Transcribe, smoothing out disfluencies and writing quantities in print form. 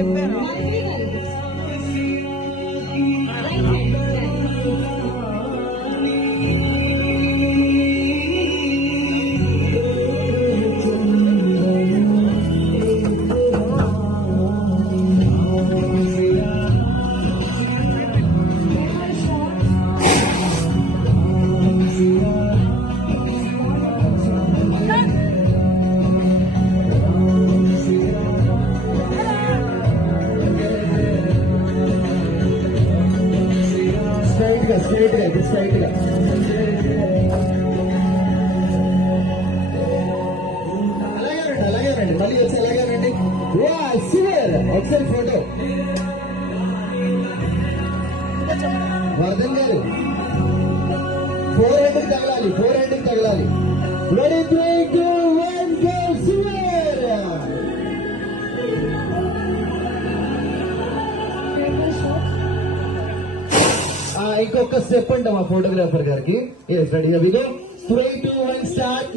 చెప్పాను. స్ట్రైట్ గా అలాగే రండి మళ్ళీ వచ్చి అలాగే రండి. ఒకసారి ఫోటో వర్ధన్ గారు 4 హ్యాండ్కి తగలాలి. రెడీ 3, 2, 1 go ఇంకొక స్టెప్ అంట మా ఫోటోగ్రాఫర్ గారికి. Ready 3, 2, 1 start.